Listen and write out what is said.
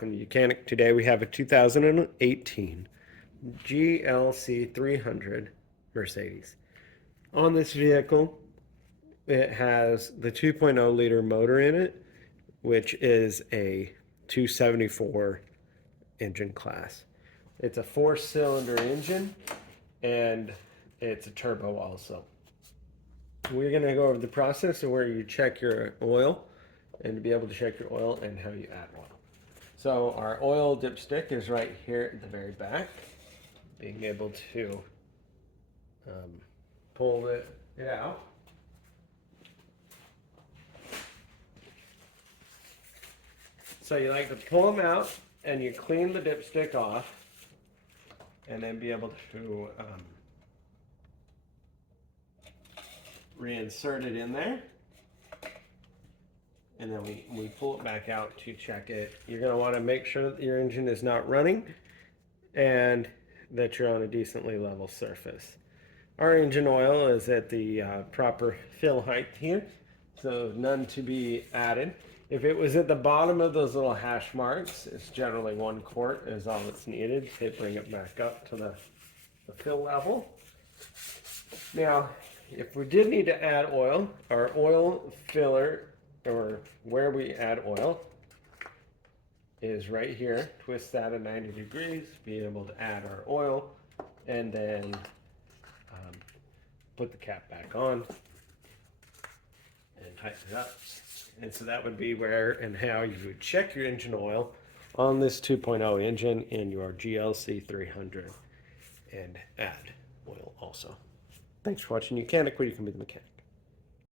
welcome to Mechanic. Today we have a 2018 GLC 300 Mercedes. On this vehicle, it has the 2.0 liter motor in it, which is a 274 engine class. It's a 4-cylinder engine and it's a turbo also. We're going to go over the process of where you check your oil and to be able to check your oil and how you add oil. So our oil dipstick is right here at the very back. Being able to pull it out. So you like to pull them out and you clean the dipstick off and then be able to reinsert it in there. And then we pull it back out to check it. You're going to want to make sure that your engine is not running and that you're on a decently level surface. Our engine oil is at the proper fill height here, so none to be added. If it was at the bottom of those little hash marks, it's generally 1 quart is all that's needed to bring it back up to the fill level. Now, if we did need to add oil, our oil filler, or where we add oil, is right here. Twist that at 90 degrees, be able to add our oil, and then put the cap back on and tighten it up. And so that would be where and how you would check your engine oil on this 2.0 engine in your GLC 300 and add oil also. Thanks for watching. You can quit, you can be the mechanic.